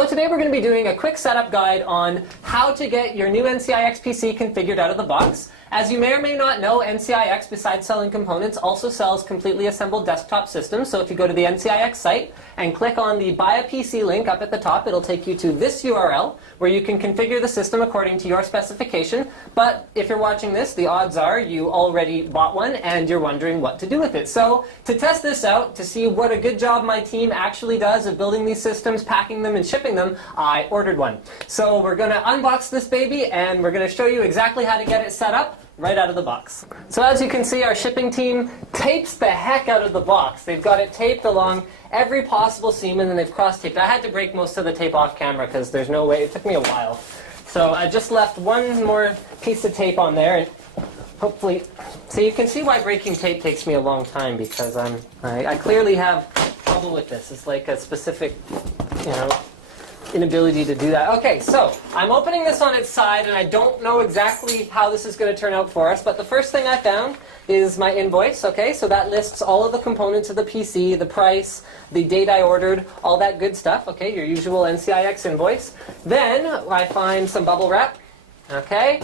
So today we're going to be doing a quick setup guide on how to get your new NCIXPC configured out of the box. As you may or may not know, NCIX, besides selling components, also sells completely assembled desktop systems. So if you go to the NCIX site and click on the Buy a PC link up at the top, it'll take you to this URL where you can configure the system according to your specification. But if you're watching this, the odds are you already bought one and you're wondering what to do with it. So to test this out, to see what a good job my team actually does of building these systems, packing them, and shipping them, I ordered one. So we're going to unbox this baby and we're going to show you exactly how to get it set up right out of the box. So as you can see, our shipping team tapes the heck out of the box. They've got it taped along every possible seam, and then they've cross-taped. I had to break most of the tape off camera because there's no way. It took me a while. So I just left one more piece of tape on there, and hopefully, so you can see why breaking tape takes me a long time, because I clearly have trouble with this. It's like a specific, inability to do that. Okay, so I'm opening this on its side, and I don't know exactly how this is going to turn out for us, but the first thing I found is my invoice. Okay, so that lists all of the components of the PC, the price, the date I ordered, all that good stuff. Okay, your usual NCIX invoice. Then I find some bubble wrap. Okay,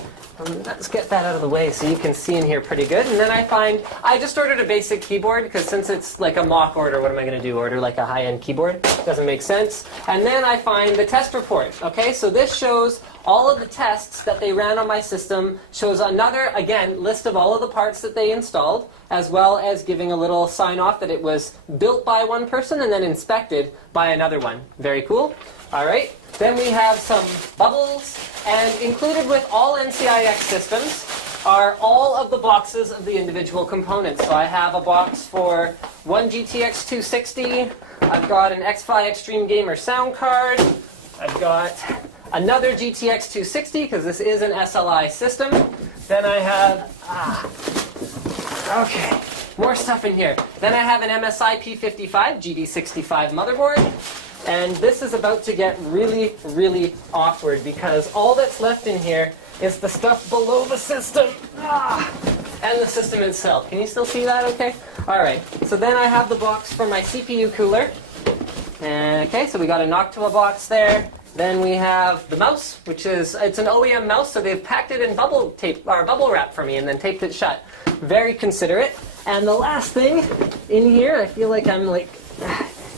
let's get that out of the way so you can see in here pretty good. And then I just ordered a basic keyboard, because since it's like a mock order, what am I going to do? Order like a high-end keyboard? Doesn't make sense. And then I find the test report. Okay, so this shows all of the tests that they ran on my system, shows another, again, list of all of the parts that they installed, as well as giving a little sign-off that it was built by one person and then inspected by another one. Very cool. All right. Then we have some bubbles, and included with all NCIX systems are all of the boxes of the individual components. So I have a box for one GTX 260, I've got an X-Fi Extreme Gamer sound card, I've got another GTX 260, because this is an SLI system. Then I have, okay, more stuff in here. Then I have an MSI P55 GD65 motherboard. And this is about to get really, really awkward, because all that's left in here is the stuff below the system and the system itself. Can you still see that okay? All right, so then I have the box for my CPU cooler. Okay, so we got a Noctua box there. Then we have the mouse, it's an OEM mouse, so they've packed it in bubble wrap for me and then taped it shut. Very considerate. And the last thing in here, I feel like I'm like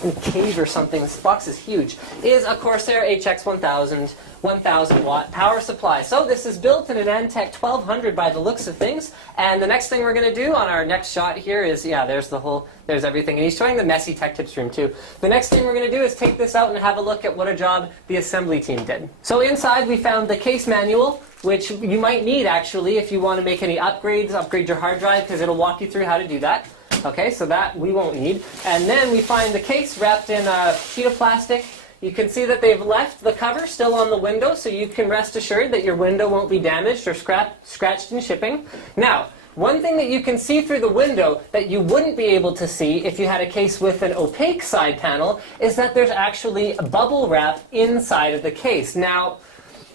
in a cave or something, this box is huge, is a Corsair HX1000 1000 watt power supply. So this is built in an Antec 1200 by the looks of things, and the next thing we're going to do on our next shot here is, there's everything, and he's showing the messy tech tips room too. The next thing we're going to do is take this out and have a look at what a job the assembly team did. So inside we found the case manual, which you might need actually if you want to make any upgrades, upgrade your hard drive, because it'll walk you through how to do that. Okay, so that we won't need. And then we find the case wrapped in a sheet of plastic. You can see that they've left the cover still on the window, so you can rest assured that your window won't be damaged or scratched in shipping. Now, one thing that you can see through the window that you wouldn't be able to see if you had a case with an opaque side panel is that there's actually a bubble wrap inside of the case. Now,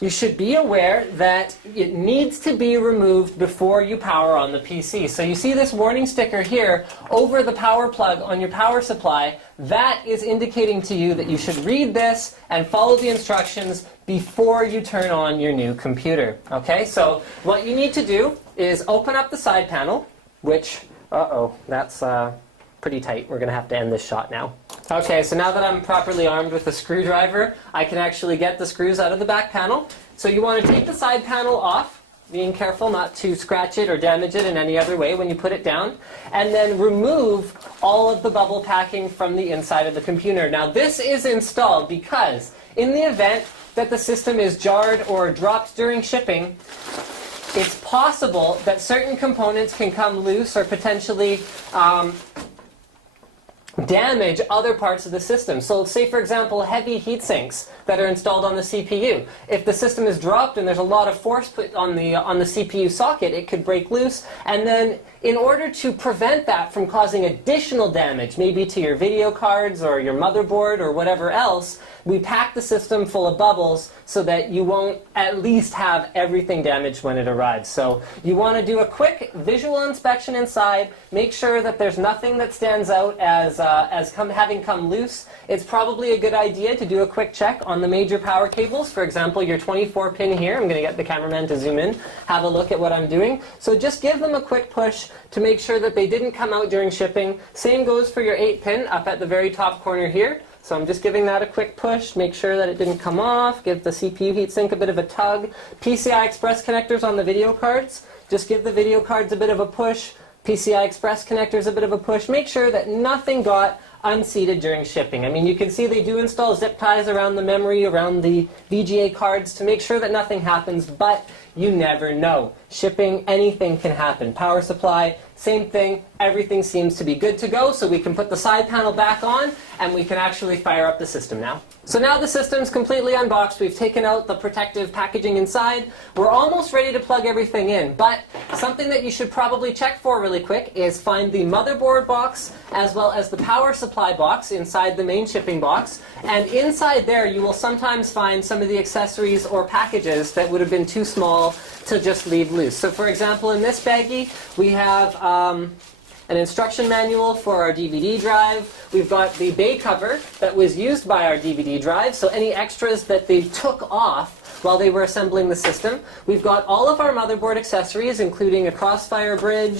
you should be aware that it needs to be removed before you power on the PC. So you see this warning sticker here over the power plug on your power supply. That is indicating to you that you should read this and follow the instructions before you turn on your new computer. Okay, so what you need to do is open up the side panel, which, that's pretty tight. We're going to have to end this shot now. Okay, so now that I'm properly armed with a screwdriver, I can actually get the screws out of the back panel. So you want to take the side panel off, being careful not to scratch it or damage it in any other way when you put it down, and then remove all of the bubble packing from the inside of the computer. Now this is installed because in the event that the system is jarred or dropped during shipping, it's possible that certain components can come loose or potentially damage other parts of the system. So say, for example, heavy heat sinks that are installed on the CPU. If the system is dropped and there's a lot of force put on the CPU socket, it could break loose, and then in order to prevent that from causing additional damage, maybe to your video cards or your motherboard or whatever else, we pack the system full of bubbles so that you won't at least have everything damaged when it arrives. So you want to do a quick visual inspection inside, make sure that there's nothing that stands out as having come loose. It's probably a good idea to do a quick check on the major power cables. For example, your 24 pin here. I'm going to get the cameraman to zoom in, have a look at what I'm doing. So just give them a quick push to make sure that they didn't come out during shipping. Same goes for your 8 pin up at the very top corner here. So I'm just giving that a quick push, make sure that it didn't come off, give the CPU heatsink a bit of a tug. PCI Express connectors on the video cards, just give the video cards a bit of a push, PCI Express connectors a bit of a push. Make sure that nothing got unseated during shipping. I mean, you can see they do install zip ties around the memory, around the VGA cards to make sure that nothing happens, but you never know. Shipping, anything can happen. Power supply, same thing. Everything seems to be good to go, so we can put the side panel back on, and we can actually fire up the system now. So now the system's completely unboxed. We've taken out the protective packaging inside. We're almost ready to plug everything in, but something that you should probably check for really quick is find the motherboard box as well as the power supply box inside the main shipping box. And inside there, you will sometimes find some of the accessories or packages that would have been too small to just leave loose. So for example, in this baggie, we have an instruction manual for our DVD drive. We've got the bay cover that was used by our DVD drive, so any extras that they took off while they were assembling the system. We've got all of our motherboard accessories, including a crossfire bridge,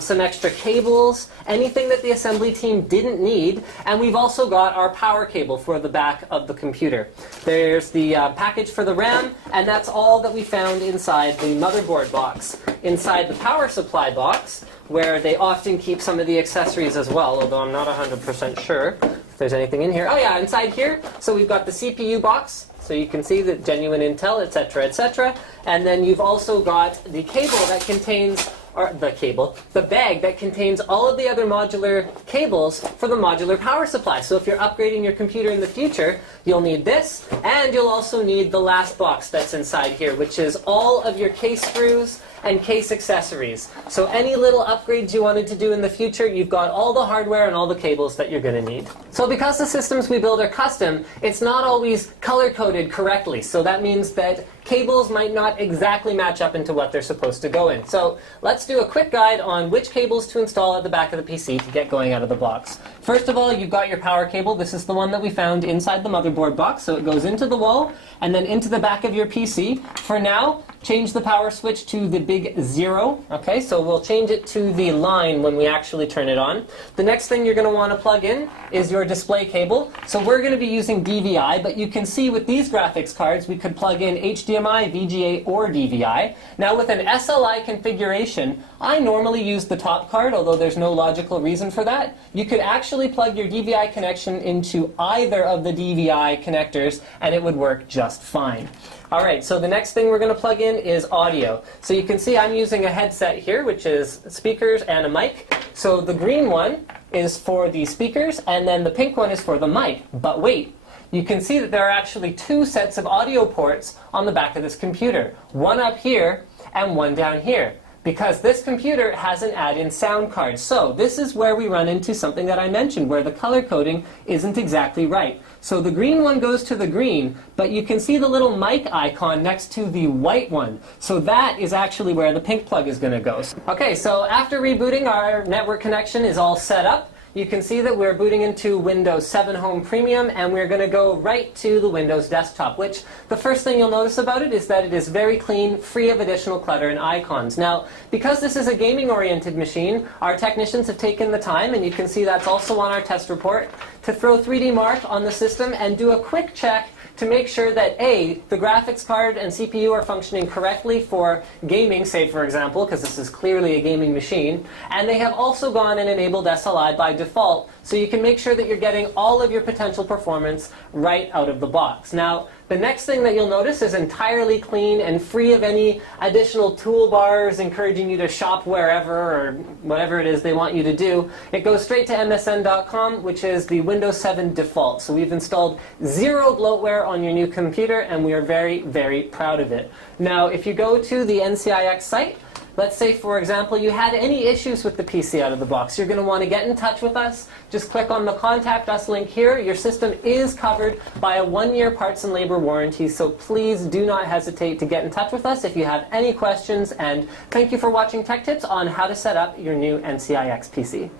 some extra cables, anything that the assembly team didn't need, and we've also got our power cable for the back of the computer. There's the package for the RAM, and that's all that we found inside the motherboard box. Inside the power supply box, where they often keep some of the accessories as well, although I'm not 100% sure if there's anything in here. Oh yeah, inside here, so we've got the CPU box, so you can see the genuine Intel, etc., etc. And then you've also got the cable that contains, or the bag that contains all of the other modular cables for the modular power supply. So if you're upgrading your computer in the future, you'll need this, and you'll also need the last box that's inside here, which is all of your case screws and case accessories. So any little upgrades you wanted to do in the future, you've got all the hardware and all the cables that you're going to need. So because the systems we build are custom, it's not always color-coded correctly. So that means that cables might not exactly match up into what they're supposed to go in. So let's do a quick guide on which cables to install at the back of the PC to get going out of the box. First of all, you've got your power cable. This is the one that we found inside the motherboard box. So it goes into the wall and then into the back of your PC. For now, change the power switch to the big 0. Okay, so we'll change it to the line when we actually turn it on. The next thing you're going to want to plug in is your display cable. So we're going to be using DVI, but you can see with these graphics cards, we could plug in HDMI, VGA, or DVI. Now with an SLI configuration, I normally use the top card, although there's no logical reason for that. You could actually plug your DVI connection into either of the DVI connectors, and it would work just fine. Alright, so the next thing we're going to plug in is audio. So you can see I'm using a headset here, which is speakers and a mic. So the green one is for the speakers, and then the pink one is for the mic. But wait, you can see that there are actually 2 sets of audio ports on the back of this computer. One up here and one down here, because this computer has an add-in sound card. So this is where we run into something that I mentioned, where the color coding isn't exactly right. So the green one goes to the green, but you can see the little mic icon next to the white one. So that is actually where the pink plug is going to go. Okay, so after rebooting, our network connection is all set up. You can see that we're booting into Windows 7 Home Premium, and we're going to go right to the Windows desktop, which the first thing you'll notice about it is that it is very clean, free of additional clutter and icons. Now, because this is a gaming-oriented machine, our technicians have taken the time, and you can see that's also on our test report, to throw 3D Mark on the system and do a quick check to make sure that A, the graphics card and CPU are functioning correctly for gaming, say for example, because this is clearly a gaming machine, and they have also gone and enabled SLI by default, so you can make sure that you're getting all of your potential performance right out of the box. Now, the next thing that you'll notice is entirely clean and free of any additional toolbars encouraging you to shop wherever or whatever it is they want you to do. It goes straight to msn.com, which is the Windows 7 default. So we've installed 0 bloatware on your new computer, and we are very, very proud of it. Now, if you go to the NCIX site, Let's say, for example, you had any issues with the PC out of the box. You're going to want to get in touch with us. Just click on the Contact Us link here. Your system is covered by a 1-year parts and labor warranty, so please do not hesitate to get in touch with us if you have any questions. And thank you for watching Tech Tips on how to set up your new NCIX PC.